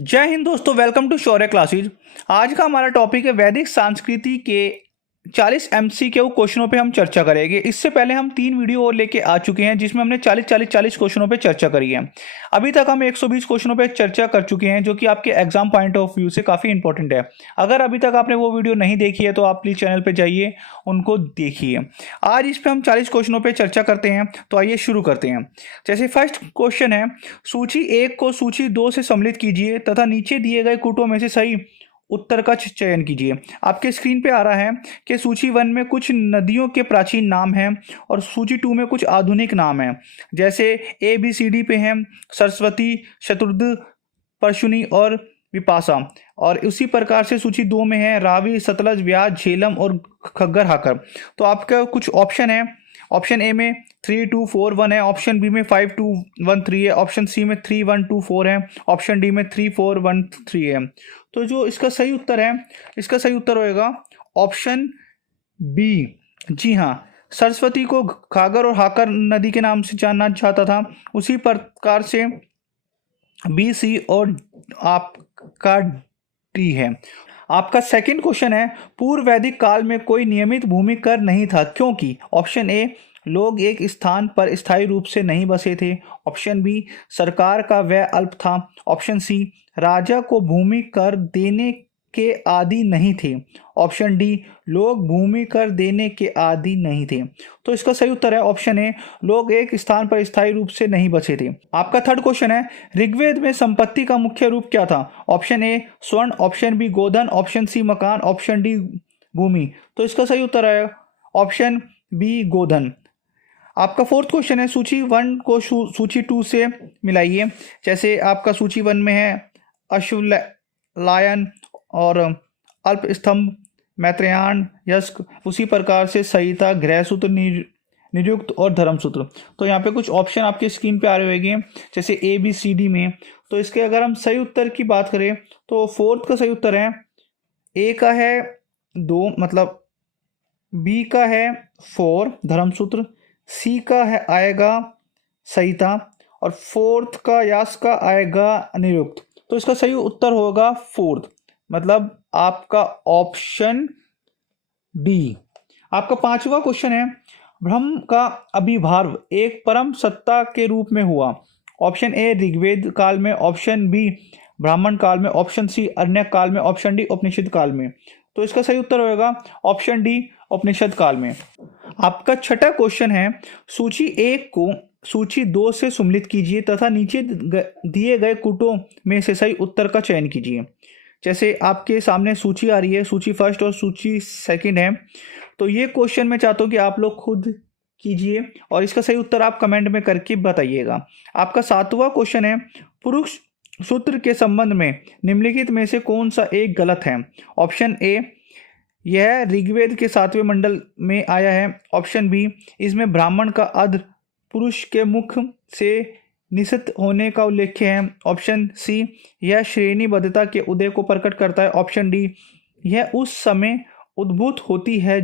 जय हिंद दोस्तों, welcome to Shaurya classes. आज का हमारा टॉपिक है वैदिक संस्कृति के 40 एमसीक्यू क्वेश्चनों पे हम चर्चा करेंगे। इससे पहले हम 3 वीडियो और लेके आ चुके हैं जिसमें हमने 40 क्वेश्चनों पे चर्चा करी है। अभी तक हम 120 क्वेश्चनों पे चर्चा कर चुके हैं जो कि आपके एग्जाम पॉइंट ऑफ व्यू से काफ़ी इंपॉर्टेंट है। अगर अभी तक आपने वो वीडियो नहीं देखी है तो आप प्लीज़ चैनल पर जाइए, उनको देखिए। आज इस पर हम 40 क्वेश्चनों पर चर्चा करते हैं, तो आइए शुरू करते हैं। जैसे फर्स्ट क्वेश्चन है, सूची 1 को सूची 2 से सम्मिलित कीजिए तथा नीचे दिए गए कूटों में से सही उत्तर का चयन कीजिए। आपके स्क्रीन पे आ रहा है कि सूची 1 में कुछ नदियों के प्राचीन नाम हैं और सूची 2 में कुछ आधुनिक नाम हैं। जैसे ABCD पे हैं सरस्वती, शतुर्थ, परशुनी और विपाशा। और उसी प्रकार से सूची 2 में है रावी, सतलज, व्यास, झेलम और खग्गर हाकर। तो आपका कुछ ऑप्शन है। ऑप्शन ए में 3 2 4 1 है, ऑप्शन बी में 5 2 1 3 है, ऑप्शन सी में 3 1 2 4 है, ऑप्शन डी में 3 4 1 3 है। तो जो इसका सही उत्तर है, इसका सही उत्तर होएगा ऑप्शन बी। जी हाँ, सरस्वती को घाघर और हाकर नदी के नाम से जानना चाहता था, उसी प्रकार से बी, सी और आपका डी है। आपका सेकंड क्वेश्चन है, पूर्व वैदिक काल में कोई नियमित भूमि कर नहीं था क्योंकि ऑप्शन ए, लोग एक स्थान पर स्थायी रूप से नहीं बसे थे, ऑप्शन बी, सरकार का व्यय अल्प था, ऑप्शन सी, राजा को भूमि कर देने के आदी नहीं थे, ऑप्शन डी, लोग भूमि कर देने के आदी नहीं थे। तो इसका सही उत्तर है ऑप्शन ए, लोग एक स्थान पर स्थायी रूप से नहीं बसे थे। आपका थर्ड क्वेश्चन है, ऋग्वेद में संपत्ति का मुख्य रूप क्या था? ऑप्शन ए स्वर्ण, ऑप्शन बी गोधन, ऑप्शन सी मकान, ऑप्शन डी भूमि। तो इसका सही उत्तर है ऑप्शन बी गोधन। आपका फोर्थ क्वेश्चन है, सूची 1 को सूची 2 से मिलाइए। जैसे आपका सूची 1 में है अश्वलायन और अल्प स्तंभ, मैत्रेयान, यस्क, उसी प्रकार से संहिता, गृहसूत्र, निरुक्त और धर्मसूत्र। तो यहाँ पे कुछ ऑप्शन आपके स्क्रीन पे आ रहे होंगे जैसे ABCD में। तो इसके अगर हम सही उत्तर की बात करें तो फोर्थ का सही उत्तर है, ए का है 2 मतलब बी का है 4 धर्मसूत्र, सी का है आएगा संहिता और फोर्थ का यास का आएगा निरुक्त। तो इसका सही उत्तर होगा फोर्थ, मतलब आपका ऑप्शन डी। आपका पांचवा क्वेश्चन है, ब्रह्म का आविर्भाव एक परम सत्ता के रूप में हुआ। ऑप्शन ए ऋग्वेद काल में, ऑप्शन बी ब्राह्मण काल में, ऑप्शन सी अन्य काल में, ऑप्शन डी उपनिषद काल में। तो इसका सही उत्तर होगा ऑप्शन डी उपनिषद काल में। आपका छठा क्वेश्चन है, सूची 1 को सूची 2 से सम्मिलित कीजिए तथा नीचे दिए गए कूटों में से सही उत्तर का चयन कीजिए। जैसे आपके सामने सूची आ रही है, सूची फर्स्ट और सूची सेकंड है। तो ये क्वेश्चन मैं चाहता हूँ कि आप लोग खुद कीजिए और इसका सही उत्तर आप कमेंट में करके बताइएगा। आपका सातवां क्वेश्चन है, पुरुष सूत्र के संबंध में निम्नलिखित में से कौन सा एक गलत है? ऑप्शन ए, यह ऋग्वेद के 7वें मंडल में आया है, ऑप्शन बी, इसमें ब्राह्मण का अध पुरुष के मुख से निषिद्ध होने का उल्लेख है, ऑप्शन सी, यह श्रेणीबद्धता के उदय को प्रकट करता है, ऑप्शन डी, यह उस समय उद्भूत होती है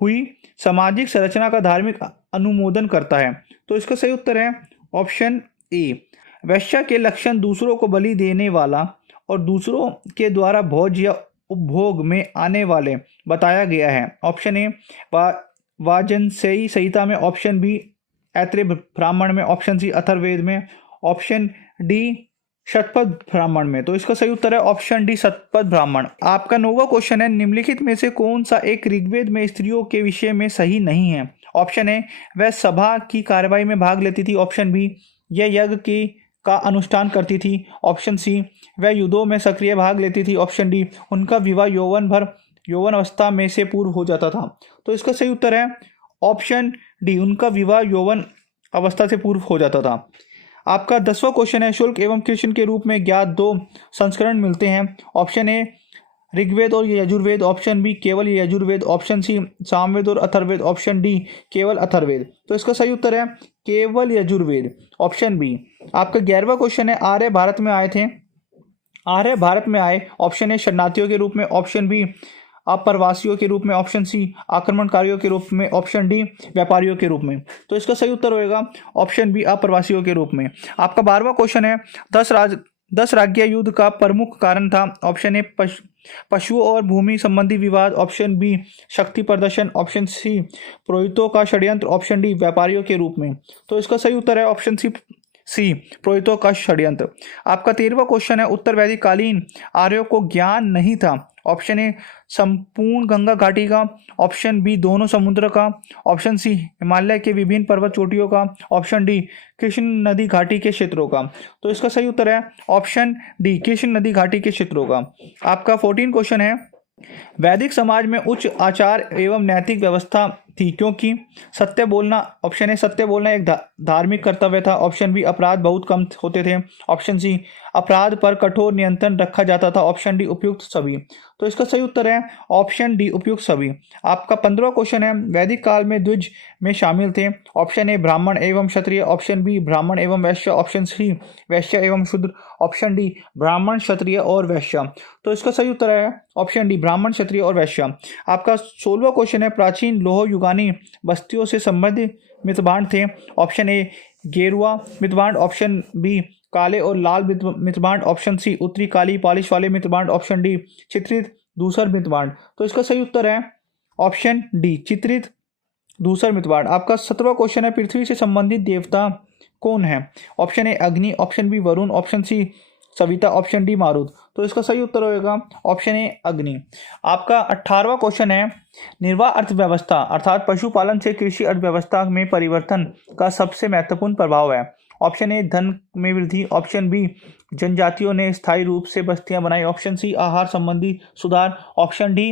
हुई सामाजिक संरचना का धार्मिक अनुमोदन करता है। तो इसका सही उत्तर है ऑप्शन ए, वैश्य के लक्षण दूसरों को बलि देने वाला और दूसरों के द्वारा भोज या उपभोग में आने वाले बताया गया है। ऑप्शन ए वाजनसेयी संहिता में, ऑप्शन बी ऐत्रेय ब्राह्मण में, ऑप्शन सी अथर्ववेद में, ऑप्शन डी शतपथ ब्राह्मण में। तो इसका सही उत्तर है ऑप्शन डी शतपथ ब्राह्मण। आपका 9वां क्वेश्चन है, निम्नलिखित में से कौन सा एक ऋग्वेद में स्त्रियों के विषय में सही नहीं है? ऑप्शन ए, वह सभा की कार्यवाही में भाग लेती थी, ऑप्शन बी, यह यज्ञ की का अनुष्ठान करती थी, ऑप्शन सी, वह युद्धों में सक्रिय भाग लेती थी, ऑप्शन डी, उनका विवाह यौवन अवस्था में से पूर्व हो जाता था। तो इसका सही उत्तर है ऑप्शन डी, उनका विवाह यौवन अवस्था से पूर्व हो जाता था। आपका 10वां क्वेश्चन है, शुल्क एवं कृष्ण के रूप में ज्ञात 2 संस्करण मिलते हैं। ऑप्शन ए ऋग्वेद और यजुर्वेद, ऑप्शन बी केवल यजुर्वेद, ऑप्शन सी सामवेद और अथर्ववेद, ऑप्शन डी केवल अथर्ववेद। तो इसका सही उत्तर है केवल यजुर्वेद, ऑप्शन बी। आपका 11वां क्वेश्चन है, आर्य भारत में आए थे। आर्य भारत में आए, ऑप्शन ए शरणार्थियों के रूप में, ऑप्शन बी अप्रवासियों के रूप में, ऑप्शन सी आक्रमणकारियों के रूप में, ऑप्शन डी व्यापारियों के रूप में। तो इसका सही उत्तर होएगा ऑप्शन बी अप्रवासियों के रूप में। आपका 12वां क्वेश्चन है, 10 10 राज्य युद्ध का प्रमुख कारण था। ऑप्शन ए पशुओं और भूमि संबंधी विवाद, ऑप्शन बी शक्ति प्रदर्शन, ऑप्शन सी पुरोहितों का षड्यंत्र, ऑप्शन डी व्यापारियों के रूप में। तो इसका सही उत्तर है ऑप्शन सी पुरोहितों का षड्यंत्र। आपका 13वां क्वेश्चन है, उत्तर वैदिक कालीन आर्यों को ज्ञान नहीं था। ऑप्शन ए संपूर्ण गंगा घाटी का, ऑप्शन बी दोनों समुद्र का, ऑप्शन सी हिमालय के विभिन्न पर्वत चोटियों का, ऑप्शन डी कृष्ण नदी घाटी के क्षेत्रों का। तो इसका सही उत्तर है ऑप्शन डी कृष्ण नदी घाटी के क्षेत्रों का। आपका 14 क्वेश्चन है, वैदिक समाज में उच्च आचार एवं नैतिक व्यवस्था थी क्योंकि सत्य बोलना, ऑप्शन ए सत्य बोलना एक धार्मिक कर्तव्य था, ऑप्शन बी अपराध बहुत कम होते थे, ऑप्शन सी अपराध पर कठोर नियंत्रण रखा जाता था, ऑप्शन डी उपयुक्त सभी। तो इसका सही उत्तर है ऑप्शन डी उपयुक्त सभी। आपका 15वां क्वेश्चन है, वैदिक काल में द्विज में शामिल थे। ऑप्शन ए ब्राह्मण एवं क्षत्रिय, ऑप्शन बी ब्राह्मण एवं वैश्य, ऑप्शन सी वैश्य एवं शूद्र, ऑप्शन डी ब्राह्मण क्षत्रिय और वैश्य। तो इसका सही उत्तर है ऑप्शन डी ब्राह्मण क्षत्रिय और वैश्य। आपका 16वां क्वेश्चन है, प्राचीन लोह युगानी बस्तियों से संबंधित मितभांड थे। ऑप्शन ए गेरुआ मितभांड, ऑप्शन बी काले और लाल मितभांड, ऑप्शन सी उत्तरी काली पालिश वाले मितभांड, ऑप्शन डी चित्रित धूसर मितभांड। तो इसका सही उत्तर है ऑप्शन डी चित्रित धूसर मितभांड। आपका 17वां क्वेश्चन है, पृथ्वी से संबंधित देवता कौन है। Option A Agni, option B Varun, option C Savita, option D Marut. तो इसका सही उत्तर होगा ऑप्शन ए अग्नि। आपका 18वां क्वेश्चन है, निर्वाह अर्थव्यवस्था अर्थात पशुपालन से कृषि अर्थव्यवस्था में परिवर्तन का सबसे महत्वपूर्ण प्रभाव है। ऑप्शन ए धन में वृद्धि, ऑप्शन बी जनजातियों ने स्थायी रूप से बस्तियां बनाई, ऑप्शन सी आहार संबंधी सुधार, ऑप्शन डी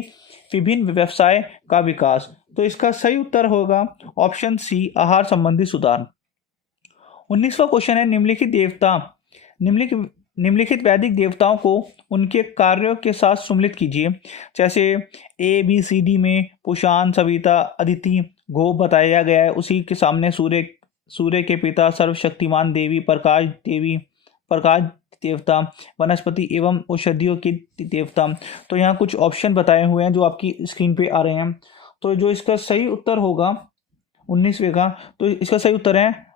विभिन्न व्यवसाय का विकास। तो इसका सही उत्तर होगा ऑप्शन सी आहार संबंधी सुधार। 19वां क्वेश्चन है, निम्नलिखित वैदिक देवताओं को उनके कार्यों के साथ सम्मिलित कीजिए। जैसे ए बी सी डी में पुषान, सविता, अदिति, गो बताया गया है, उसी के सामने सूर्य के पिता सर्वशक्तिमान देवी, प्रकाश देवता, वनस्पति एवं औषधियों के देवता। तो यहाँ कुछ ऑप्शन बताए हुए हैं जो आपकी स्क्रीन पे आ रहे हैं। तो जो इसका सही उत्तर होगा 19वें का, तो इसका सही उत्तर है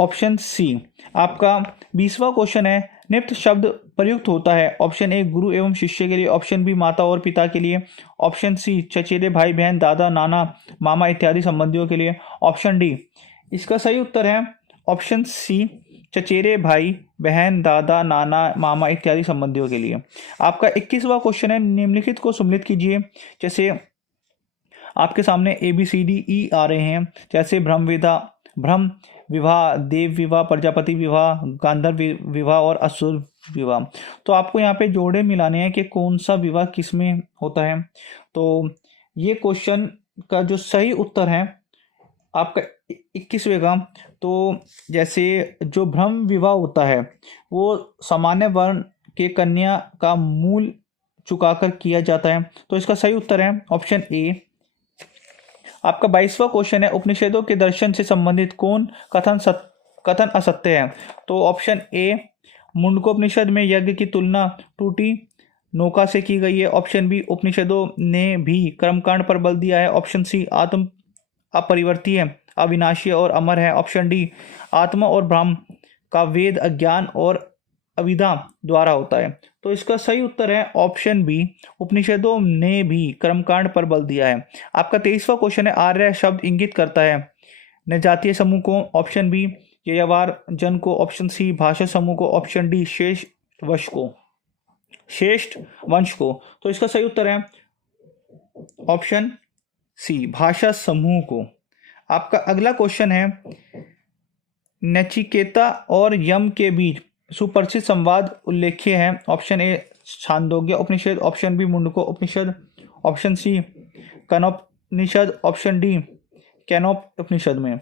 ऑप्शन सी। आपका 20वां क्वेश्चन है, निम्न शब्द प्रयुक्त होता है। ऑप्शन ए गुरु एवं शिष्य के लिए, ऑप्शन बी माता और पिता के लिए, ऑप्शन सी चचेरे भाई बहन, दादा नाना मामा इत्यादि संबंधियों के लिए, ऑप्शन डी। इसका सही उत्तर है ऑप्शन सी चचेरे भाई बहन, दादा नाना मामा इत्यादि संबंधियों के लिए। आपका 21वां क्वेश्चन है, निम्नलिखित को सम्मिलित कीजिए। जैसे आपके सामने A B C D E आ रहे हैं, जैसे ब्रह्म विवाह, देव विवाह, प्रजापति विवाह, गांधर्व विवाह और असुर विवाह। तो आपको यहाँ पे जोड़े मिलाने हैं कि कौन सा विवाह किस में होता है। तो ये क्वेश्चन का जो सही उत्तर है आपका 21वें का, तो जैसे जो ब्रह्म विवाह होता है वो सामान्य वर्ण के कन्या का मूल चुकाकर किया जाता है। तो इसका सही उत्तर है ऑप्शन ए। आपका 22वां क्वेश्चन है, उपनिषदों के दर्शन से संबंधित कौन कथन असत्य है। तो ऑप्शन ए मुंडकोपनिषद में यज्ञ की तुलना टूटी नौका से की गई है, ऑप्शन बी उपनिषदों ने भी कर्मकांड पर बल दिया है, ऑप्शन सी आत्म अपरिवर्ती है, अविनाशी और अमर है, ऑप्शन डी आत्मा और ब्रह्म का वेद अज्ञान और अविद्या द्वारा होता है। तो इसका सही उत्तर है ऑप्शन बी, उपनिषदों ने भी कर्मकांड पर बल दिया है। आपका 23वां क्वेश्चन है, आर्य शब्द इंगित करता है न जातीय समूह को, ऑप्शन बी ययावर जन को, ऑप्शन सी भाषा समूह को, ऑप्शन डी श्रेष्ठ वंश को। तो इसका सही उत्तर है ऑप्शन सी भाषा समूह को। आपका अगला क्वेश्चन है, नचिकेता और यम के बीच सुप्रसिद्ध संवाद उल्लेख्य है। Option A Chandogya Upanishad, option B Mundaka Upanishad, option C Kenopanishad, option D कैनोप उपनिषद में।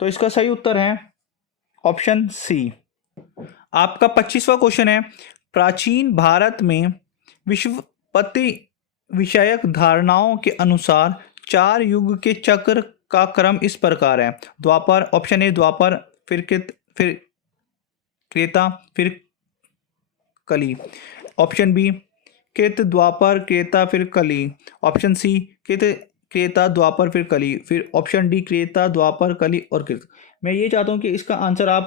तो इसका सही उत्तर है ऑप्शन सी। आपका 25वां क्वेश्चन है, प्राचीन भारत में विश्वपति विषयक धारणाओं के अनुसार 4 युग के चक्र का क्रम इस प्रकार है। द्वापर, ऑप्शन ए द्वापर, फिर त्रेता, फिर कली, ऑप्शन बी कृत द्वापर त्रेता फिर कली, ऑप्शन सी त्रेता द्वापर फिर कली, फिर ऑप्शन डी त्रेता द्वापर कली और कृत। मैं ये चाहता हूँ कि इसका आंसर आप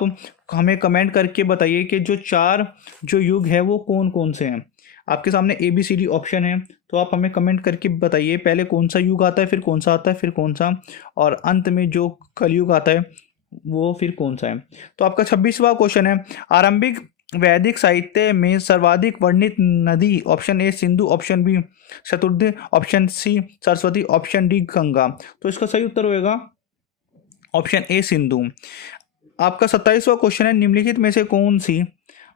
हमें कमेंट करके बताइए कि जो 4 जो युग है वो कौन कौन से हैं। आपके सामने ABCD ऑप्शन है, तो आप हमें कमेंट करके बताइए पहले कौन सा युग आता है, फिर कौन सा आता है, फिर कौन सा, और अंत में जो कलयुग आता है वो फिर कौन सा है। तो आपका 26वां क्वेश्चन है, आरंभिक वैदिक साहित्य में सर्वाधिक वर्णित नदी, option A Sindhu, option B शतुर्थ, option C Saraswati, option D Ganga. तो इसका सही उत्तर होगा ऑप्शन ए सिंधु। आपका 27वां क्वेश्चन है, निम्नलिखित में से कौन सी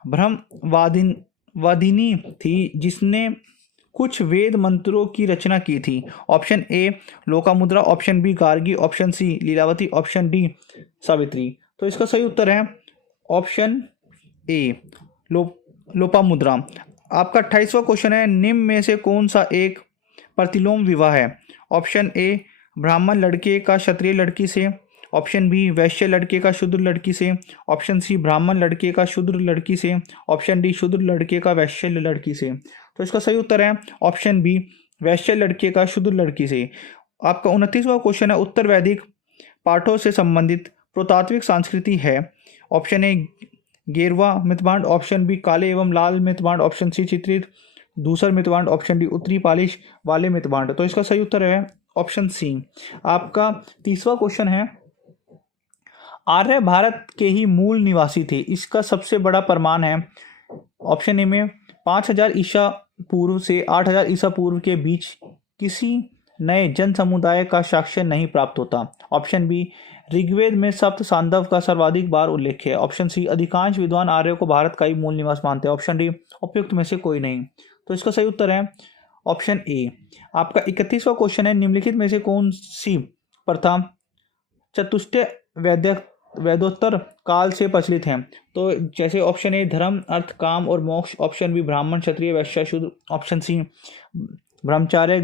ब्रह्मवादिनी थी जिसने कुछ वेद मंत्रों की रचना की थी। Option A Lopamudra, option B Gargi, option C Lilavati, option D Savitri. तो इसका सही उत्तर है ऑप्शन ए लोपामुद्रा। आपका 28वां क्वेश्चन है, निम्न में से कौन सा एक प्रतिलोम विवाह है। ऑप्शन ए ब्राह्मण लड़के का क्षत्रिय लड़की से, ऑप्शन बी वैश्य लड़के का शूद्र लड़की से, ऑप्शन सी ब्राह्मण लड़के का शूद्र लड़की से, ऑप्शन डी शूद्र लड़के का वैश्य लड़की से। तो इसका सही उत्तर है ऑप्शन बी वैश्य लड़के का शूद्र लड़की से। आपका 29वां क्वेश्चन है, उत्तर वैदिक पाठों से संबंधित पुरातात्विक संस्कृति है। ऑप्शन ए गेरुआ मृतभांड, ऑप्शन बी काले एवं लाल मृतभांड, ऑप्शन सी चित्रित धूसर मृतभांड, ऑप्शन डी उत्तरी पालिश वाले मृतभांड। तो इसका सही उत्तर है ऑप्शन सी। आपका 30वां क्वेश्चन है, आर्य भारत के ही मूल निवासी थे, इसका सबसे बड़ा प्रमाण है। ऑप्शन ए में 5000 ईसा पूर्व से 8000 ईसा पूर्व के बीच किसी नए जन समुदाय का साक्ष्य नहीं प्राप्त होता। ऑप्शन बी ऋग्वेद में सप्त सांदव का सर्वाधिक बार उल्लेख है। ऑप्शन सी अधिकांश विद्वान आर्यों को भारत का ही मूल निवास मानते हैं। ऑप्शन डी उपयुक्त में से कोई नहीं। तो इसका सही उत्तर है ऑप्शन ए। आपका 31वां क्वेश्चन है, निम्नलिखित में से कौन सी प्रथा चतुष्टय वेदोत्तर काल से प्रचलित है। तो जैसे ऑप्शन ए धर्म अर्थ काम और मोक्ष, ऑप्शन बी ब्राह्मण क्षत्रिय वैश्य शूद्र, ऑप्शन सी ब्रह्मचार्य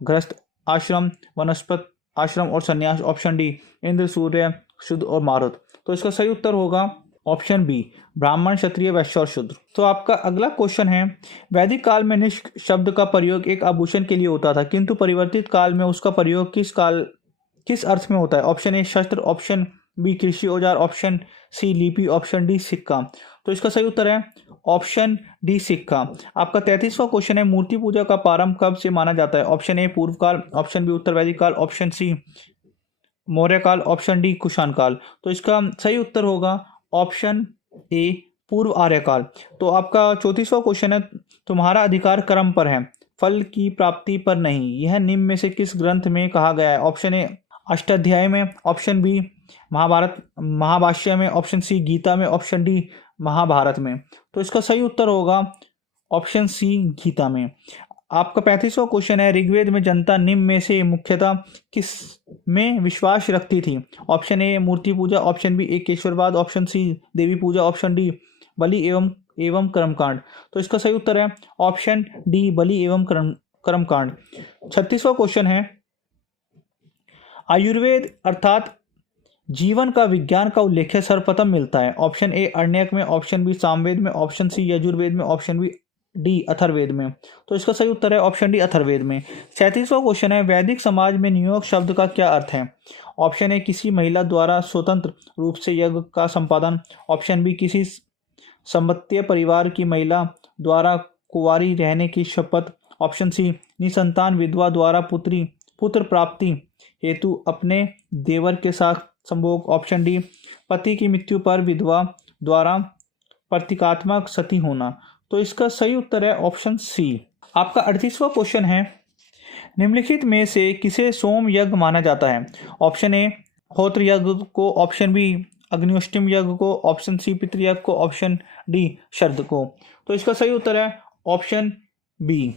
गृहस्थ आश्रम वनस्पत आश्रम और संन्यास, ऑप्शन डी इंद्र सूर्य शुद्ध और मारुत। तो इसका सही उत्तर होगा ऑप्शन बी ब्राह्मण क्षत्रिय वैश्य और शूद्र। तो आपका अगला क्वेश्चन है, वैदिक काल में निष्क शब्द का प्रयोग एक आभूषण के लिए होता था, किंतु परिवर्तित काल में उसका प्रयोग किस अर्थ में होता है। ऑप्शन ए शस्त्र, ऑप्शन बी कृषि औजार, ऑप्शन सी लिपि, ऑप्शन डी सिक्का। तो इसका सही उत्तर है ऑप्शन डी सिक्का। आपका 33वां क्वेश्चन है, मूर्ति पूजा का प्रारंभ कब से माना जाता है। ऑप्शन ए पूर्व काल, ऑप्शन बी उत्तर वैदिक काल, ऑप्शन सी मौर्य काल, ऑप्शन डी कुषाण काल। तो इसका सही उत्तर होगा ऑप्शन ए पूर्व आर्य काल। तो आपका 34वां क्वेश्चन है, तुम्हारा अधिकार कर्म पर है फल की प्राप्ति पर नहीं, यह निम्न में से किस ग्रंथ में कहा गया है। ऑप्शन ए अष्टाध्याय में, ऑप्शन बी महाभाष्य में, ऑप्शन सी गीता में, ऑप्शन डी महाभारत में। तो इसका सही उत्तर होगा ऑप्शन सी गीता में। आपका 35वां क्वेश्चन है, ऋग्वेद में जनता निम्न में से मुख्यतः किस में विश्वास रखती थी। ऑप्शन ए मूर्ति पूजा, ऑप्शन बी एकेश्वरवाद, ऑप्शन सी देवी पूजा, ऑप्शन डी बलि एवं कर्मकांड। तो इसका सही उत्तर है ऑप्शन डी बलि एवं कर्मकांड। 36वां क्वेश्चन है, आयुर्वेद अर्थात जीवन का विज्ञान का उल्लेख सर्वप्रथम मिलता है। ऑप्शन ए अरण्यक में, ऑप्शन बी सामवेद में, ऑप्शन सी यजुर्वेद में, ऑप्शन बी डी अथर्ववेद में। तो इसका सही उत्तर है ऑप्शन डी अथर्ववेद में। 37वां क्वेश्चन है, वैदिक समाज में नियोग शब्द का क्या अर्थ है। ऑप्शन ए किसी महिला द्वारा स्वतंत्र रूप से यज्ञ का संपादन, ऑप्शन बी किसी संबत्तीय परिवार की महिला द्वारा कुंवारी रहने की शपथ, ऑप्शन सी निसंतान विधवा द्वारा पुत्र प्राप्ति हेतु अपने देवर के साथ संभोग, ऑप्शन डी पति की मृत्यु पर विधवा द्वारा प्रतीकात्मक सती होना। तो इसका सही उत्तर है ऑप्शन सी। आपका 38वां क्वेश्चन है, निम्नलिखित में से किसे सोम यज्ञ माना जाता है। ऑप्शन ए होत्र यज्ञ को, ऑप्शन बी अग्निष्टम यज्ञ को, ऑप्शन सी पितृयज्ञ को, ऑप्शन डी शरद को। तो इसका सही उत्तर है ऑप्शन बी।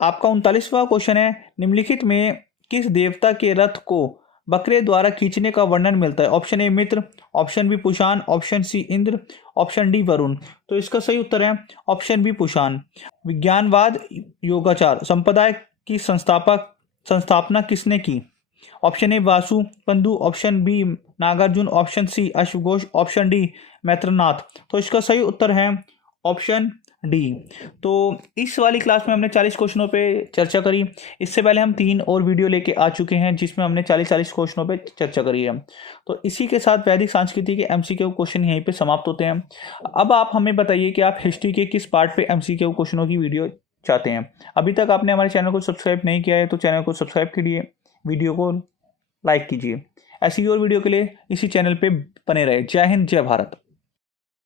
आपका 39वां क्वेश्चन है, निम्नलिखित में किस देवता के रथ को बकरे द्वारा खींचने का वर्णन मिलता है। Option A Mitra, option B Pushan, option C Indra, option D Varun. तो इसका सही उत्तर है ऑप्शन बी पुषाण। विज्ञानवाद योगाचार संप्रदाय की संस्थापना किसने की। Option A Vasubandhu, option B Nagarjuna, option C अश्वघोष, ऑप्शन डी मैत्रनाथ। तो इसका सही उत्तर है ऑप्शन डी। तो इस वाली क्लास में हमने 40 क्वेश्चनों पे चर्चा करी। इससे पहले हम 3 और वीडियो लेके आ चुके हैं जिसमें हमने 40 क्वेश्चनों पे चर्चा करी है। तो इसी के साथ वैदिक संस्कृति के एमसीक्यू क्वेश्चन यहीं पे समाप्त होते हैं। अब आप हमें बताइए कि आप हिस्ट्री के किस पार्ट पे एमसीक्यू क्वेश्चनों की वीडियो चाहते हैं। अभी तक आपने हमारे चैनल को सब्सक्राइब नहीं किया है तो चैनल को सब्सक्राइब कीजिए, वीडियो को लाइक कीजिए। ऐसी और वीडियो के लिए इसी चैनल पे बने रहे। जय हिंद, जय भारत।